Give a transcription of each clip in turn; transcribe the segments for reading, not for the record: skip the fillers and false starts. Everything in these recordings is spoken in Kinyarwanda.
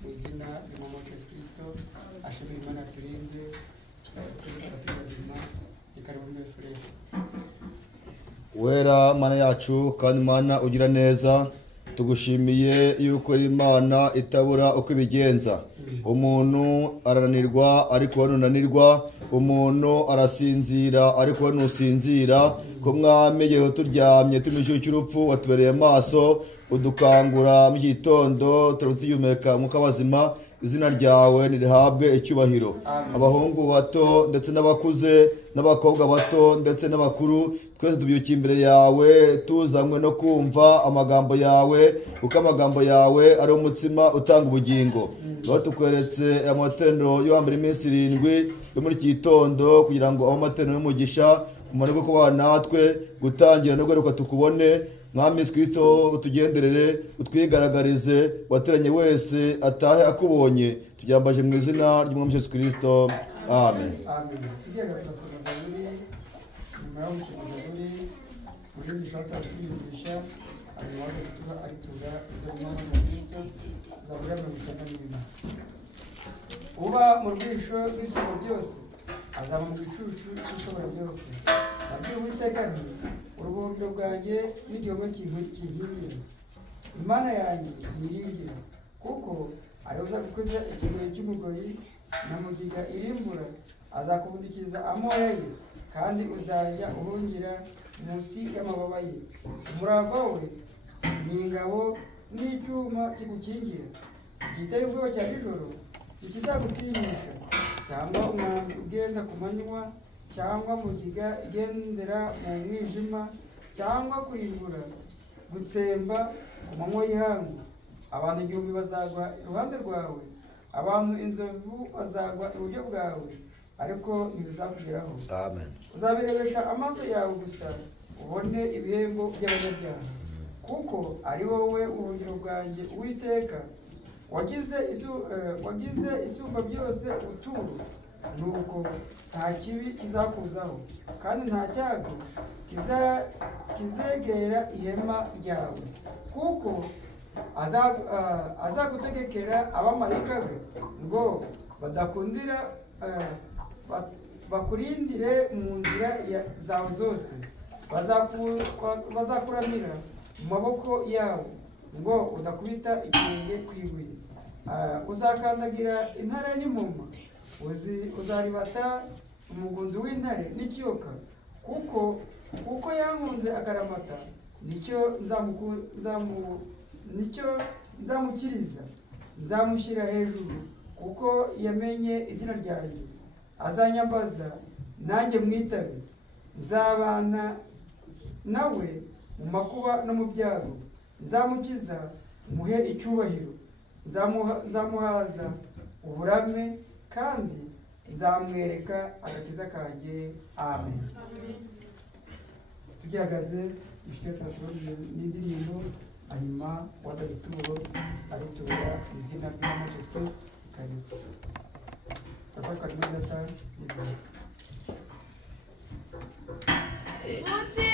mu izina ry'umwami Yesu Kristo ashimira Imana turinze tukatubazima ikaribu muri fresh. Wera Mana yacu kandi Mana ugira neza, tugushimiye yuko ari Imana itabura uko ibigenza. Umuntu arananirwa ariko nunanirwa, umuntu arasinzira ariko nusinzira. Ko Mwami yeho turyamye tumije cy'urupfu watubereye maso, udukangura mu gitondo turutiyumeka mu kabazima. Izina ryawe nirihabwe icyubahiro. Abahungu bato ndetse n'abakuze n'abakobwa bato ndetse n'abakuru, twese tubyukiye imbere yawe tuzanywe no kumva amagambo yawe, kuko amagambo yawe ari umutsima utanga ubugingo. Tuba tukweretse amateraniro yo hambere iminsi 7 yo muri iki gitondo, kugira ngo amateraniro y'umugisha umanirwe kuba natwe gutangira no guheruka tukubone. Mwami Yesu Kristo utugenderere, utwigaragarize, wateranye wese atahe akubonye. Tubyambaje mu izina ry'umwami Yesu Kristo. Amen. Amen. Tujyaga turasoma Zaburi, nyuma yo gusoma Zaburi, muri bishaka kwigisha abantu tuba aritura izo mwami Yesu Kristo, Zaburi y'Imana. Uba mu rwisho rw'isumo byose, azaba mu gicucu cy'ishobora byose. Nabyo Uwiteka nti, urubuhungiro bwanjye n'igihome kinkingira. Imana yanjye yiringira, kuko ariwe uzagukoza ikigoyi cy'umugoyi na mugiga irimbura. Azakubundikiriza amoya ye, kandi uzajya uhungira munsi y'amababa ye. Umurava we ni ingabo n'icyuma kigukingira. Igiteye ubwoba cya nijoro ntikizagutinyisha, cyangwa umwambi ugenda ku manywa, cyangwa mugiga igendera mu mwijima, cyangwa kurimbura gutsemba ku manywa y'ihangu. Abantu 1000 bazagwa iruhande rwawe, abantu inzovu bazagwa iburyo bwawe, ariko ntibizakugeraho. Amen. Uzabirebesha amaso yawe gusa ubone ibihembo by'abanyabyaha, kuko ari wowe ubuhungiro bwanjye Uwiteka. Wagize isumba byose uturu, nuko nta kibi kizakuzaho, kandi nta cyago kizegera ihema ryawe. Kuko azagutegekera abamarayika be ngo bakurindire mu nzira zawe zose. Bazakuramira mu maboko yawe ngo udakubita ikirenge ku ibuye. Uzakandagira intare n'impuma, uzaribata umugunzi w'intare n'ikiyoka. Kuko yankunze akaramata, nicyo nzamukiriza. Nzamushyira hejuru, kuko yamenye izina ryanjye. Azanyambaza, nanjye mwitabe. Nzabana nawe mu makuba no mu byago. Nzamukiza, muhe icyubahiro. Nzamuhaza uburame, kandi nzamwereka agakiza kanjye. Amen. Tugihagaze ishiteka n'indirimbo, hanyuma wadabituro aritura izina ry'umwami Yesu Kristo. Karibu tafaka neza neza. Munsi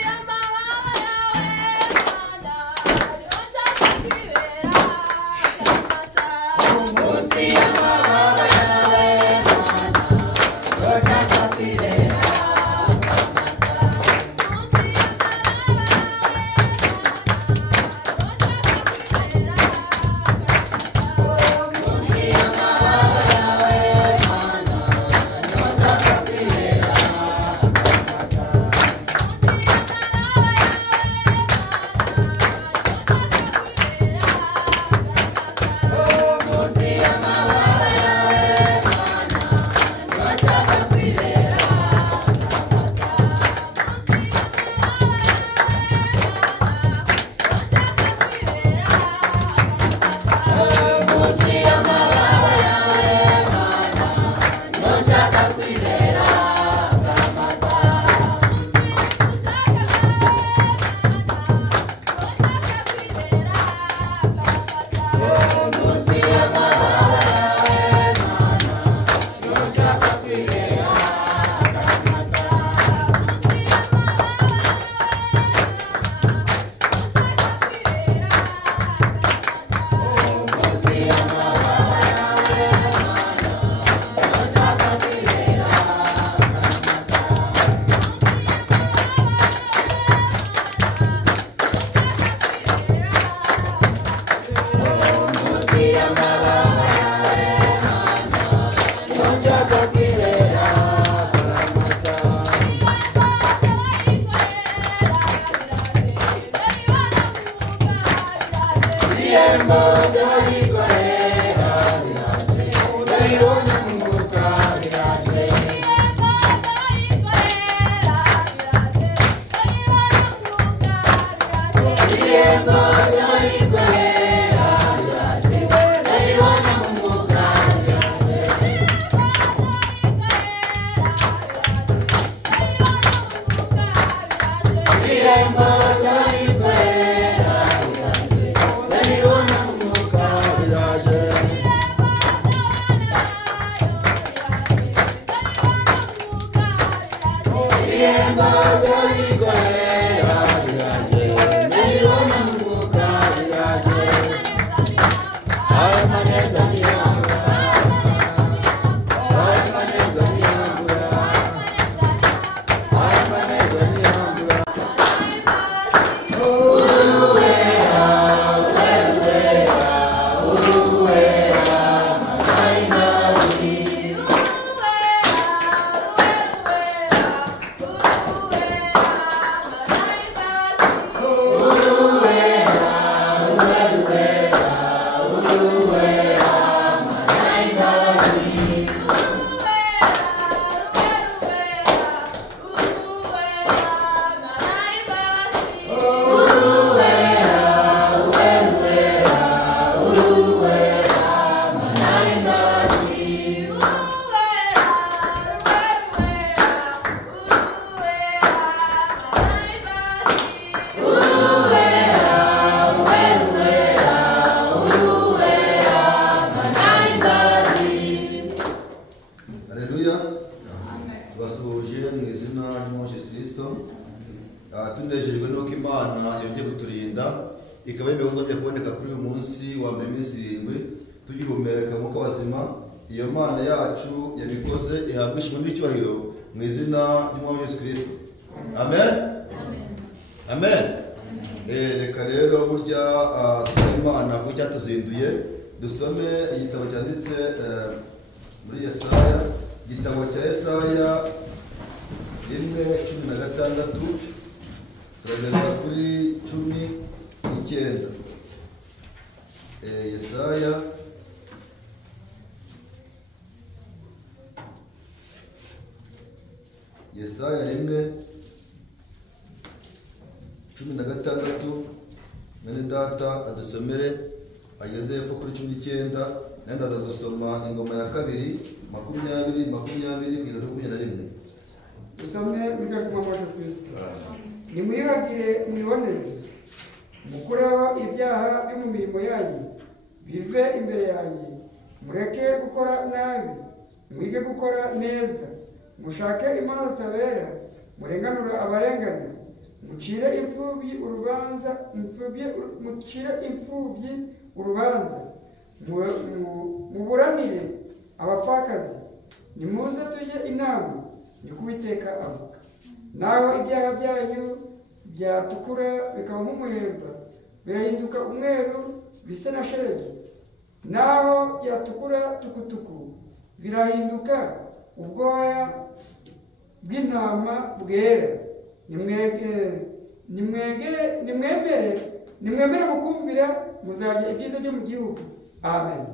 tunejejwe nuko Imana yongeye kuturinda ikaba yemewe ko tugiye kuboneka kuri uyu munsi wa mbere iminsi 7 tugihumeka mu bazima. Iyo Mana yacu yabikoze ihabwa ishimwe n'icyubahiro mu izina ry'Umwami Yesu Kristo. Amen. Amen. Reka rero burya Imana ko cyatuzinduye dusome igitabo cyanditse muri Yesaya, igitabo cya Yesaya 1:16 turageza kuri 19. Yesaya Yesaya 1:16 mwene data adusomere ageze hepfo kuri 19, nenda adagusoma ingoma ya 2 20 kugeza 21. Dusome mwiza kumwambaza Kristo. Nimwiyuhagire mwiboneze, mukureho ibyaha byo mu mirimo yanyu, bive imbere yanjye. Mureke gukora nabi, mwige gukora neza. Mushake imanza zitabera, murenganura abarengana. Mucire imfubyi urubanza, mucire imfubyi urubanza. Muburanire abapfakazi. Nimuze tujye inama, niko Uwiteka avuga. Naho ibyaha byanyu byatukura bikaba nk'umuhemba, birahinduka umweru bisa na shelegi. Naho byatukura tukutuku, birahinduka ubwoya bw'intama bwera. Nimwemere mukumvira, muzarya ibyiza byo mu gihugu. Amen.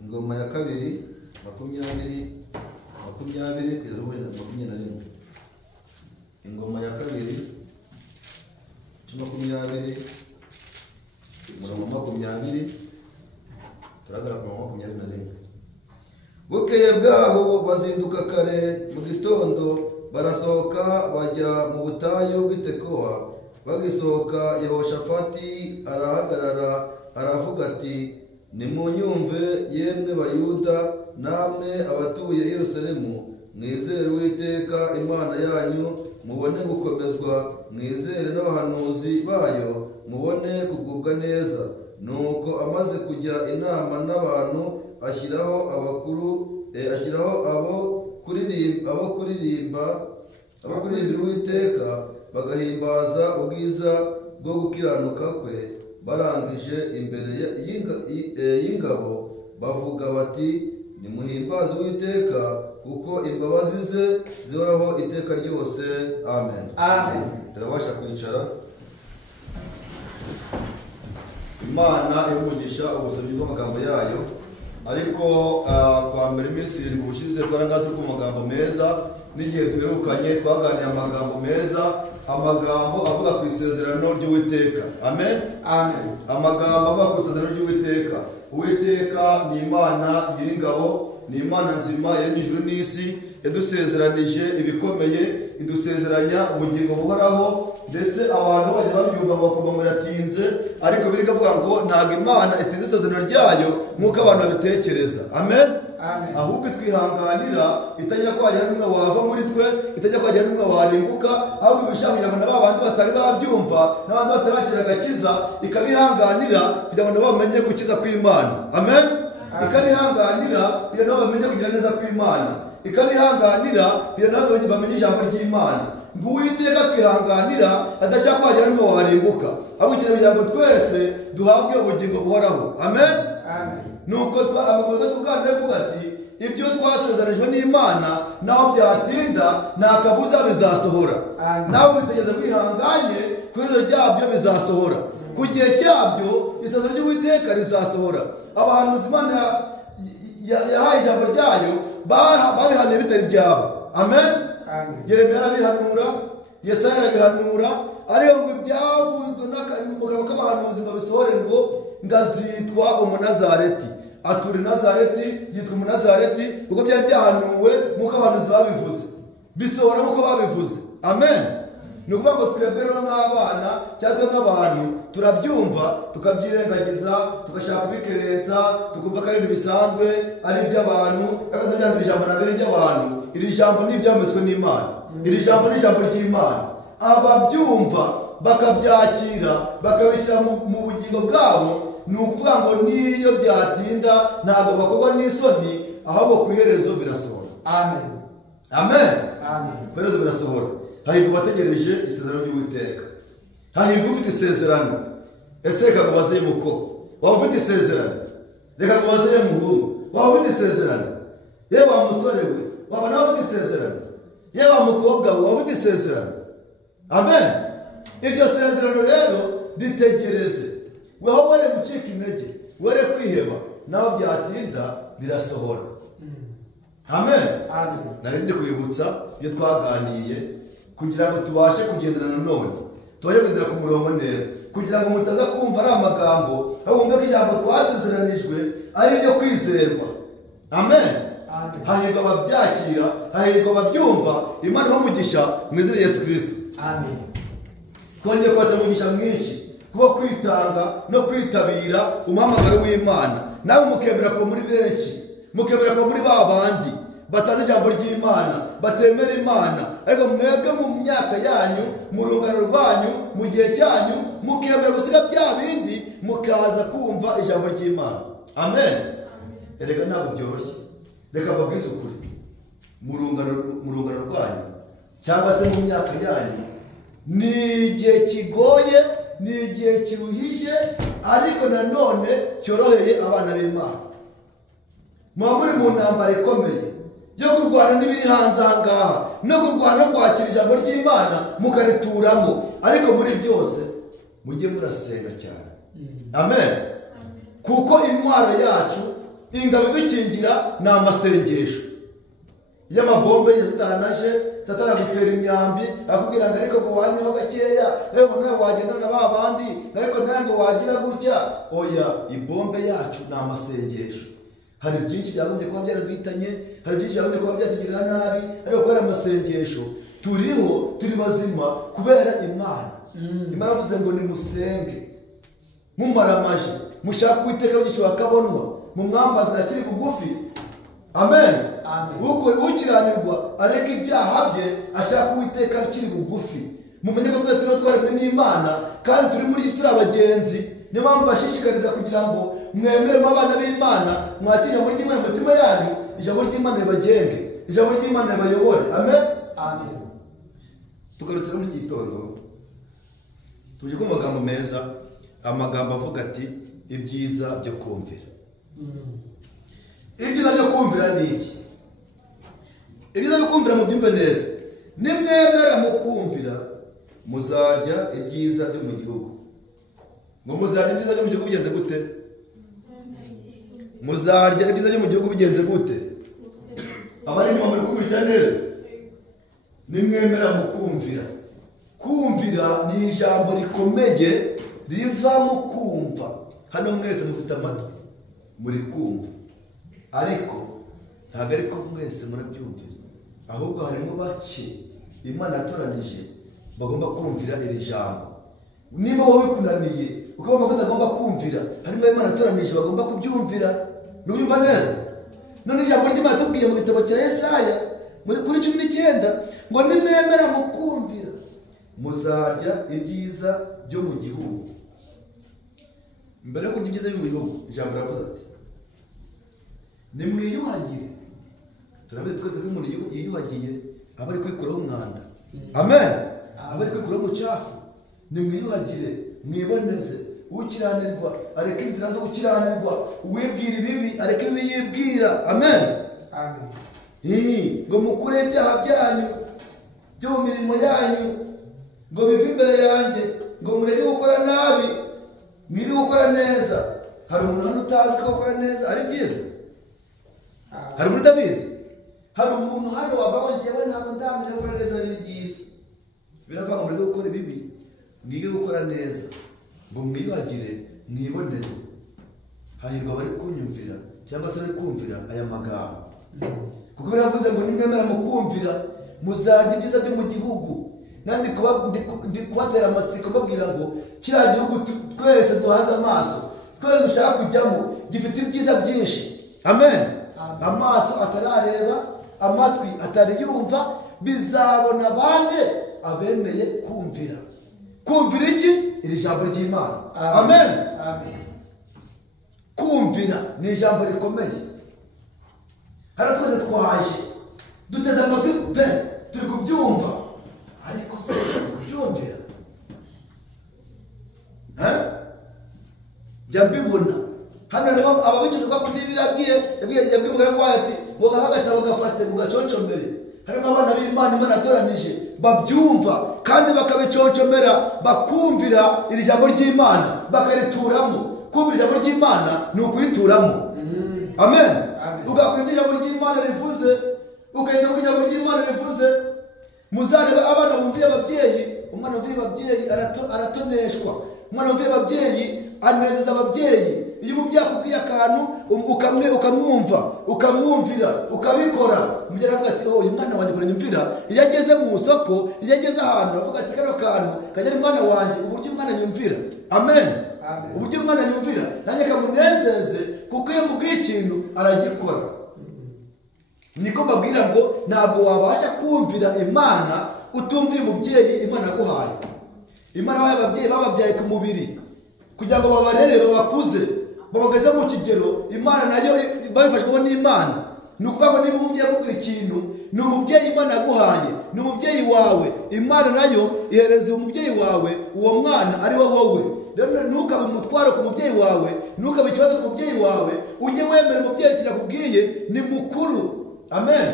Ingoma ya 2 20 kugeza 21. Ingoma ya 2 20 20 turagara ku 21. Bukeye bwaho bazinduka kare mu gitondo, barasohoka bajya mu butayu bw'Itekowa. Bagisohoka Yehoshafati arahagarara aravuga ati, nimunyumve yemwe Bayuda namwe abatuye Yerusalemu, mwizere Uwiteka Imana yanyu, mubone gukomezwa, mwizere n'abahanuzi bayo, mubone kugubwa neza. Nuko amaze kujya inama n'abantu, ashyiraho abo kuririmbira Uwiteka, bagahimbaza ubwiza bwo gukiranuka kwe. Barangije imbere y'ingabo bavuga bati, nimuhimbaze Uwiteka kuko imbabazi ze zihoraho iteka ryose. Amen. Amen. Turabasha kwicara. Imana imugisha ubusomyi bw'amagambo yayo, ariko kwa mbere iminsi 7 ubushize twarangaze ku magambo meza, n'igihe duherukanye twaganiriye amagambo meza, amagambo avuga ku isezerano ry'Uwiteka. Amen. Amen. Amagambo avuga ku isezerano ry'Uwiteka. Uwiteka ni Imana y'ingabo, ni Imana nzima yaremye ijuru n'isi, yadusezeranije ibikomeye, idusezeranya ubugingo buhoraho, ndetse abantu bajya babyumva bakumva ngo biratinze, ariko biri kavuga ngo ntabwo Imana itinze isezerano ryayo nk'uko abantu babitekereza. Amen. Amen. Ahubwo twihanganira, itajya kwagira n'umwe wava muri twe, itajya kwagira n'umwe warimbuka, ahubwo ibishakira ngo n'aba bandi batari babyumva, n'abandi batarakira agakiza, ikabihanganira kugira ngo nabo bamenye gukiza kw'Imana. Amen. Ikabihanganira kugira ngo bamenye kugira neza kw'Imana, ikabihanganira kugira ngo bamenye ijambo ry'Imana. Uwiteka twihanganira adashaka kwagira n'umwe warimbuka, ahubwo ikintu kugira ngo twese duhabwe ubugingo buhoraho. Amen. Amen. Nuko amagambo tuganira avuga ati ibyo twasezeranijwe n'Imana naho byatinda nta kabuza bizasohora. Nawe bitegeze kwihanganye kuri ryabyo bizasohora. Ku gihe cyabyo isezerano ry'Uwiteka rizasohora. Abahanuzi Imana yahaye ijambo ryayo babihanuye bitari byabo. Amen. Yeremiya arabihanura, Yesaya arabihanura, ariyo ngo ibyavuzwe n'umugabo k'abahanuzi ngo bisohore ngo ngazitwa Umunazareti. Atura i Nazareti, yitwa Umunazareti, kuko byari byahanuwe nk'uko abahanuzi babivuze, bisohora nk'uko babivuze. Amen. Ni ukuvuga ngo twebwe rero nk'abana cyangwa nk'abantu turabyumva tukabyirengagiza, tugashaka kubikerensa, tukumva ko ari ibintu bisanzwe, ari iby'abantu, ariko iri jambo ntabwo ari iry'abantu. Iri jambo ni ibyametswe n'Imana. Iri jambo ni ijambo ry'Imana. Ababyumva bakabyakira bakabishyira mu bugingo bwabo, ni ukuvuga ngo niyo byatinda ntabwo bakorwa n'isoni, ahubwo ku iherezo birasohora. Amen. Amen. Amen. Ku iherezo birasohora. Hahirwa bategereje isezerano ry'Uwiteka. Hahirwa ufite isezerano. Ese reka kubaze muko waba ufite isezerano, reka kubaze muhungu waba ufite isezerano, yewe wa musore we waba nawe ufite isezerano, yewe wa mukobwa we waba ufite isezerano. Amen. Iryo sezerano rero ritegereze, weho were gucika intege, were kwiheba, naho byatinda birasohora. Amen. Amen. Narindi kwibutsa ibyo twaganiye kugira ngo tubashe kugendera nanone, tubashe kugendera ku murongo neza, kugira ngo mutaza kumva ari amagambo, ahubwo ko ijambo twasezeranijwe ari ryo kwizerwa. Amen. Hahirwa ababyakira, hahirwa ababyumva, Imana ibamugisha mu izina rya Yesu Kristo. Amen. Twongeye kubasha umugisha mwinshi kuba kwitanga no kwitabira umuhamagaro w'Imana. Nawe mukemera kuba muri benshi, mukemera kuba muri ba bandi batazi ijambo ry'Imana, batemera Imana, ariko mwebwe mu myaka yanyu, mu rungano rwanyu, mu gihe cyanyu, mukemera gusiga bya bindi mukaza kumva ijambo ry'Imana. Amen. Erega ntabwo byoroshye, reka mbabwize ukuri, mu rungano rwanyu cyangwa se mu myaka yanyu, ni igihe kigoye, ni igihe kiruhije, ariko nanone cyoroheye abana b'Imana. Muba muri mu ntambara ikomeye yo kurwana n'ibiri hanze aha ngaha, no kurwana no kwakira ijambo ry'Imana mukarituramo, ariko muri byose mujye murasenga cyane. Amen. Kuko intwaro yacu, ingabo idukingira ni amasengesho. Iyo amabombe yazitanaje, Satani agutera imyambi, akubwira ngo ariko ngo wanyweho gakeya, ariko nawe wagendana na ba bandi, ariko nawe ngo wagira gutya. Oya, ibombe yacu ni amasengesho. Hari byinshi byagombye kuba byaraduhitanye, hari byinshi byagombye kuba byatugirira nabi, ariko kubera amasengesho turiho, turi bazima kubera Imana. Imana yavuze ngo nimusenge, mumaramaje, mushaka Uwiteka w'igicu akabonwa, mu mwambaza akiri bugufi. Amen. Uko ukiranirwa areka ibyaha bye, ashaka Uwiteka akiri bugufi. Mumenye ko twese turi twaremwe n'Imana, kandi turi muri isi abagenzi. Niyo mpamvu bashishikariza kugira ngo mwemeremo abana b'Imana, mwakire ijambo ry'Imana mu mitima yanyu, ijambo ry'Imana ribagenge, ijambo ry'Imana ribayobore. Amen. Amen. Tugarutse muri gitondo tuje ku magambo meza, amagambo avuga ati ibyiza byo kumvira. Ibyiza byo kumvira ni iki? Ibyiza byo kumvira mu byumve neza. Nimwemera mu kumvira muzarya ibyiza byo mu gihugu. Ngo muzarya ibyiza byo mu gihugu bigenze gute? Muzarya ibyiza byo mu gihugu bigenze gute? Abari nyuma muri kukurikira neza. Nimwemera mu kumvira. Kumvira ni ijambo rikomeye riva mu kumva. Hano mwese mufite amatwi muri kumva, ariko ntabwo ariko mwese murabyumvira, ahubwo harimo bake Imana yatoranije bagomba kumvira iri jambo. Niba wowe bikunaniye ukabona ko utagomba kumvira, harimo Imana yatoranije bagomba kubyumvira. Nubyumva neza? None ijambo ry'Imana tubwiye mu gitabo cya Yesaya muri 19 ngo nimwemera mu kumvira muzarya ibyiza byo mu gihugu. Mbere yo kurya ibyiza byo mu gihugu, ijambo riravuze ati nimwiyuhagire. Turabizi twese ko umuntu yiyuhagiye aba ari kwikuraho umwanda. Amen. Aba ari kwikuraho umucafu. Nimwiyuhagire, mwiboneze. Ukiranirwa areke inzira zo gukiranirwa, uwibwira ibibi areke ibibi yibwira. Amen. Amen. Ngo mukure ibyaha byanyu byo mu mirimo yanyu, ngo bive imbere yanjye, ngo mureke gukora nabi, mwiri gukora neza. Hari umuntu hano utazi ko gukora neza ari byiza? Hari umuntu utabizi? Hari umuntu hano wava ngewe ntabwo ndamenya gukora neza ari byiza. Biravuga ngo mureke gukora ibibi, mwige gukora neza, ngo mwiyuhagire, mwiboneze. Hahirwa bari kunyumvira cyangwa se bari kumvira aya magambo. Kuko biravuze ngo nimwemera mu kumvira muzarya ibyiza byo mu gihugu. Nandi kubatera amatsiko babwira ngo kiriya gihugu twese duhanze amaso, twese dushaka kujyamo, gifite ibyiza byinshi. Amen. Amaso atarareba, amatwi atariyumva, bizabona bande abemeye kumvira. Kumvira iki? Iri jambo ry'Imana. Amen. Amen. Kumvira ni ijambo rikomeye. Hano twese twaje duteze amatwi pe turi kubyumva, ariko se kubyumvira jya mbibona. Hano rero ababicuruza ku TV yabwiye umugaragu wayo ati ngo gahagatabo gafate mugaconcombere. Harimo abana b'Imana Imana yatoranije babyumva kandi bakabiconcombera, bakumvira iri jambo ry'Imana bakarituramo. Kumvira ijambo ry'Imana ni ukurituramo. Amen. Ugakurikira ijambo ry'Imana rivuze, ukagenda ku ijambo ry'Imana rivuze. Muzareba abana bumviye ababyeyi, umwana wumviye ababyeyi aratoneshwa. Umwana wumviye ababyeyi anezeza ababyeyi. Iyo umubyeyi akubwiye akantu ukamwumva, ukamwumvira, ukabikora, umubyeyi aravuga ati uyu mwana wanjye kuranyumvira. Iyo ageze mu isoko, iyo ageze ahantu avuga ati kano kantu kagera umwana wanjye, uburyo umwana yumvira. Amen. Uburyo umwana yumvira nanjye kamunezeze, kuko iyo mubwiye ikintu aragikora. Niko mbabwira ngo ntabwo wabasha kumvira Imana utumviye umubyeyi Imana yaguhaye. Imana yabaye ababyeyi bababyaye ku mubiri kugira ngo babarere, babakuze, babageze mu kigero. Imana nayo babifashweho n'Imana. Ni ukuvuga ngo niba umubyeyi akubwira ikintu, ni umubyeyi Imana yaguhaye, ni umubyeyi wawe. Imana nayo ihereza umubyeyi wawe uwo mwana ari wowe. Rero ntukabe umutwaro ku mubyeyi wawe, ntukabe ikibazo ku mubyeyi wawe. Ujye wemera umubyeyi kinakubwiye ni mukuru. Amen.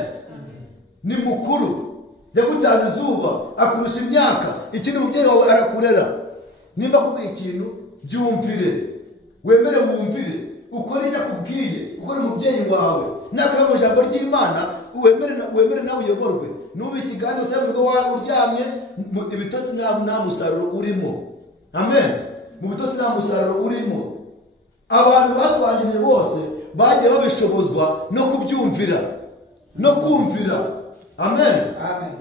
Ni mukuru, yagutana izuba, akurusha imyaka. Ikindi umubyeyi wawe arakurera. Nimba akubwiye ikintu byumvire, wemere wumvire, ukore icyo akubwiye, ukore umubyeyi wawe. Nakora mu ijambo ry'Imana wemere nawe uyoborwe. Nuba ikiganiro se ngo wawe uryamye ibitotsi nta musaruro urimo. Amen. Mu bitotsi nta musaruro urimo. Abantu batwangirije bose bagiye babishobozwa no kubyumvira no kumvira. Amen. Amen.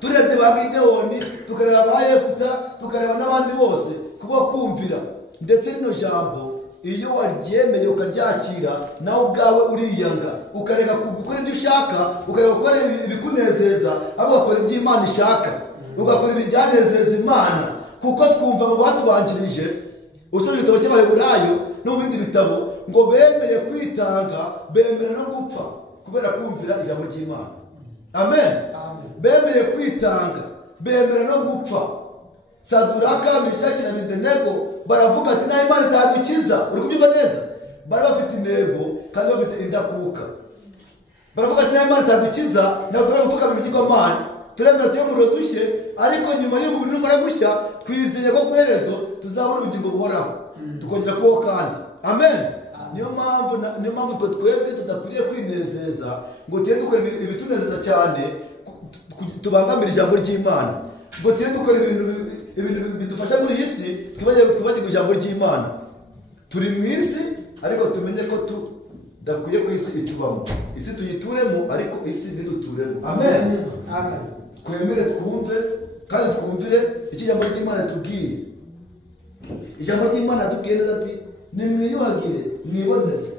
Turebye ba Gideoni, tukareba ba Yefuta, tukareba n'abandi bose kubwo kumvira. Ndetse rino jambo iyo waryemeye ukaryakira, nawe ubwawe uriyanga, ukareka gukora ibyo ushaka, ukareka gukora ibikunezeza, ahubwo ugakora ibyo Imana ishaka, ugakora ibyanezeza Imana. Kuko twumva mu batubanjirije, usomye igitabo cy'Abaheburayo no mu bindi bitabo, ngo bemeye kwitanga, bemera no gupfa kubera kumvira ijambo ry'Imana. Amen. Bemeye kwitanga, bemera no gupfa. Saduraka, Meshaki na Abedenego baravuga ati nta Imana itadukiza. Uri kubyumva neza? Bari bafite intego kandi bafite indakuka. baravuga ati n'Imana itadukiza ntabwo turi gupfukama ibigirwamana, turemera tuye umuriro dushye, ariko nyuma y'umubiri numara gushya twizeye ko ku iherezo tuzabona ubugingo buhoraho tukongera kubaho kandi. Amen. Niyo mpamvu twe twebwe tudakwiriye kwinezeza ngo tugende dukora ibitunezeza cyane tubangamira ijambo ry'Imana, ngo tugende dukora ibintu bidufasha muri iyi si twibagirwe ijambo ry'Imana. Turi mu isi ariko tumenye ko tudakwiye ku isi itubamo, isi tuyituremo ariko isi ntiduturemo. Amen. Amen. Twemere twumve kandi twumvire icyo ijambo ry'Imana tubwiye. Ijambo ry'Imana tubwiye neza ati nimwiyuhagire mwiboneze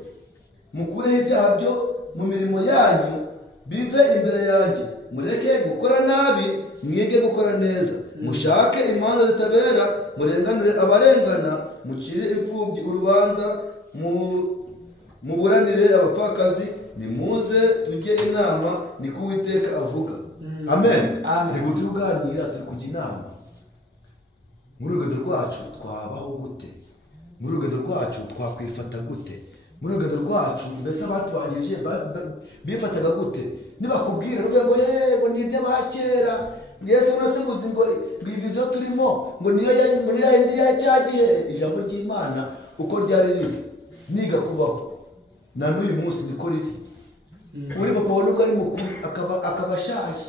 mukureho ibyaha byo mu mirimo yanyu bive imbere yanjye, mureke gukora nabi mwige gukora neza, mushake imanza zitabera murenganure abarengana, mucire imfubyi urubanza, muburanire abapfakazi, nimuze tujye inama niko Uwiteka avuga. Amen. Ni gute tuganira turi kujya inama muri urugendo rwacu twabaho gute, muri urugendo rwacu twakwifata gute, muri urugendo rwacu mbese abatubanjirije bifataga gute. Nibakubwira uvuga ngo yego ni iby'abakera Yesu nase muzi ngo ivizo turimo ngo niyo yindi ya cyagihe. Ijambo ry'Imana uko ryari riri niga kubaho na n'uyu munsi niko riri. Uri papa wa nubwo ari mukuru akaba ashaje,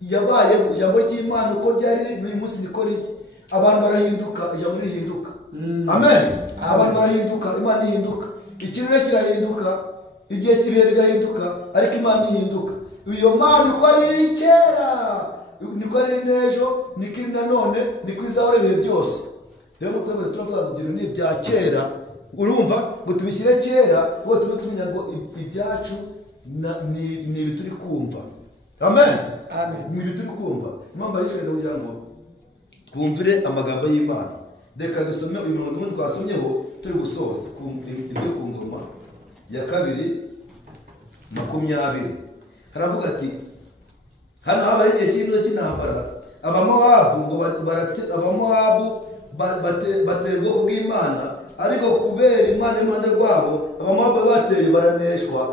yabaye ijambo ry'Imana uko ryari riri n'uyu munsi niko riri. Abantu barahinduka, ijambo rihinduka. Amen. Abantu barahinduka, Imana ihinduka, ikirere kirahinduka, igihe ibihe bigahinduka, ariko Imana ihinduka. Iyo Mana uko ari kera niko ari n'ejo, niko iri nanone, niko izahora ibihe byose. Rero nuko turavuga ngo ibintu ni ibya kera, urumva ngo tubishyire kera ngo tube tumenya ngo ibyacu ni ibi turi kumva. Amen. Ni ibi turi kumva. Impamvu arishaka kugira ngo twumvire amagambo y'Imana. Reka dusome uyu murongo umwe twasomyeho turi gusoza ibyo ku ngoma ya 2:20. Haravuga ati hano habaye igihe cy'intuza cy'intambara, Abamowabu baterwa kubw'Imana, ariko kubera Imana iruhande rwabo Abamowabu bateye baneshwa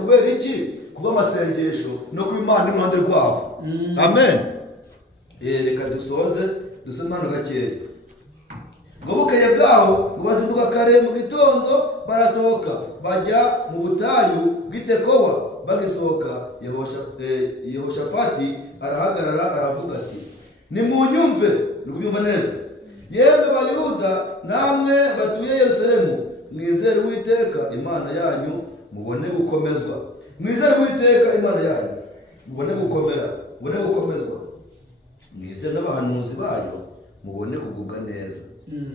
kubera iki? Kubw'amasengesho no kuba Imana iruhande rwabo. Amen. Reka dusome hano gakeya. Ngo bukeye bwaho bazinduka kare mu gitondo barasohoka bajya mu butayu bw'Itekowa. Bagisohoka Yehoshafati arahagarara aravuga ati nimunyumve, nikubyumva neza, yemwe Bayuda namwe batuye Yerusalemu, mwizere Uwiteka Imana yanyu mubone gukomezwa. Mwizere Uwiteka Imana yanyu mubone gukomezwa, mwizere n'abahanuzi bayo mubone kugubwa neza.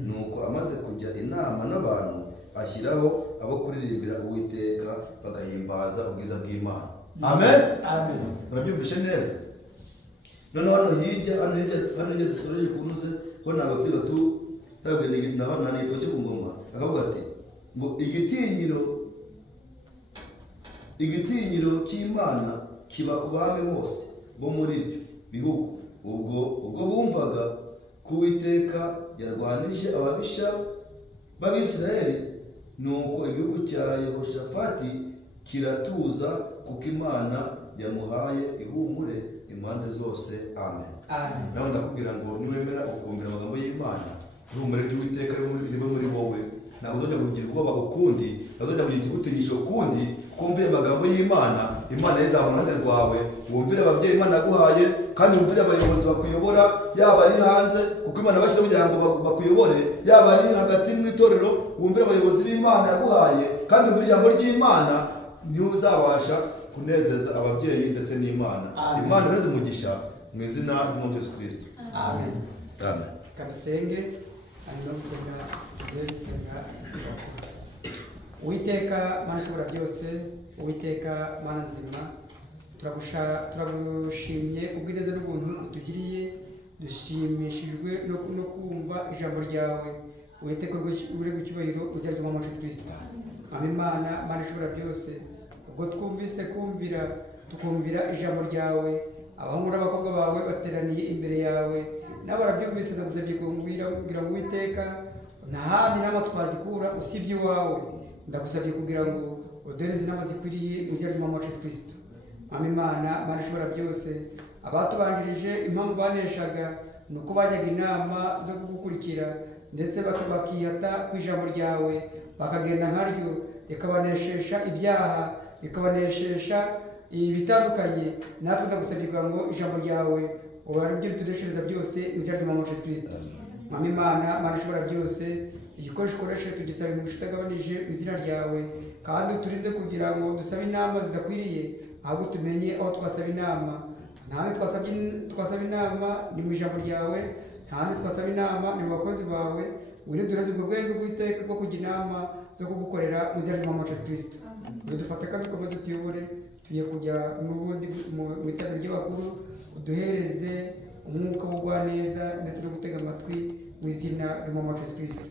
Nuko amaze kujya inama n'abantu ashyiraho abo kuririmbira Uwiteka bagahimbaza ubwiza bw'Imana. Amen. Murabyumvishe neza. Noneho hano hirya dutoreje kunuze ko ntabwo tabwe naho nitwa ku ngoma. Akavuga ati ngo igitinyiro cy'Imana kiba ku bami bose bo muri ibyo bihugu. Ubwo bumvaga ko Uwiteka yarwanije ababisha b'Abisirayeli, nuko igihugu cya Yehoshafati kiratuza kuko Imana yamuhaye ihumure impande zose. Amen. Nawe ndakubwira ngo niwemera ukumvira amagambo y'Imana, ihumure ry'Uwiteka ribe muri wowe, ntabwo uzajya kugira ubwoba ukundi, ntabwo uzajya kugira igutinyisho ukundi. Kumvira amagambo y'Imana, Imana izaba uruhande rwawe. Wumvire ababyeyi Imana yaguhaye, kandi wumvire abayobozi bakuyobora, yaba ari hanze kuko Imana bashyize kugira ngo bakuyobore, yaba ari hagati mu itorero. Wumvire abayobozi b'Imana yaguhaye, kandi wumvire ijambo ry'Imana, niyo uzabasha kunezeza ababyeyi ndetse n'Imana. Imana ibereze umugisha mu izina ry'Umwami Yesu Kristo. Amen. Amen. Kadusenge hanyuma gusenga Uwiteka Mana ishobora byose, Uwiteka Mana nzima, turagushimye ubwineza n'ubuntu utugiriye. Dushimishijwe no kumva ijambo ryawe. Uwiteka uri gucyubahiro uzajya mu Yesu Kristo. Imana ishobora byose, ubwo twumvise tukumvira ijambo ryawe, abahungu n'abakobwa bawe bateraniye imbere yawe, nabo barabyumvise. Ndagusabye kugira ngo Uwiteka nta handi nama twazikura usibye iwawe. Ndagusabye kugira ngo uduhereze inama zikwiriye mu izina ry'umwami wacu Yesu Kristo. Mwami Imana ishobora byose, abatubanjirije impamvu baneshaga ni uko bajyaga inama zo kugukurikira ndetse bakihata ku ijambo ryawe, bakagenda nkaryo rikabaneshesha ibyaha, rikabaneshesha ibitandukanye. Natwe ndagusabye kugira ngo ijambo ryawe ubaribyo tudeshereza byose mu izina ry'umwami wacu Yesu Kristo. Mwami Imana ishobora byose, igikoresho ukoreshe tugisaba imigisha utagabanije mu izina ryawe, kandi uturinde kugira ngo dusabe inama zidakwiriye, ahubwo tumenye aho twasaba inama. Ntahandi twasaba inama ni mu ijambo ryawe, ntahandi twasaba inama ni mu bakozi bawe. Wiridureze ubwo rwego rw'iteka rwo kujya inama zo kugukorera mu izina ry'umwami wacu Yesu Kristo. Dufate kandi ukomeze utuyobore, tugiye kujya n'ubundi mu iterambere ry'abakuru, uduhereze umwuka w'ubugwaneza ndetse no gutega amatwi mu izina ry'umwami wacu Yesu Kristo.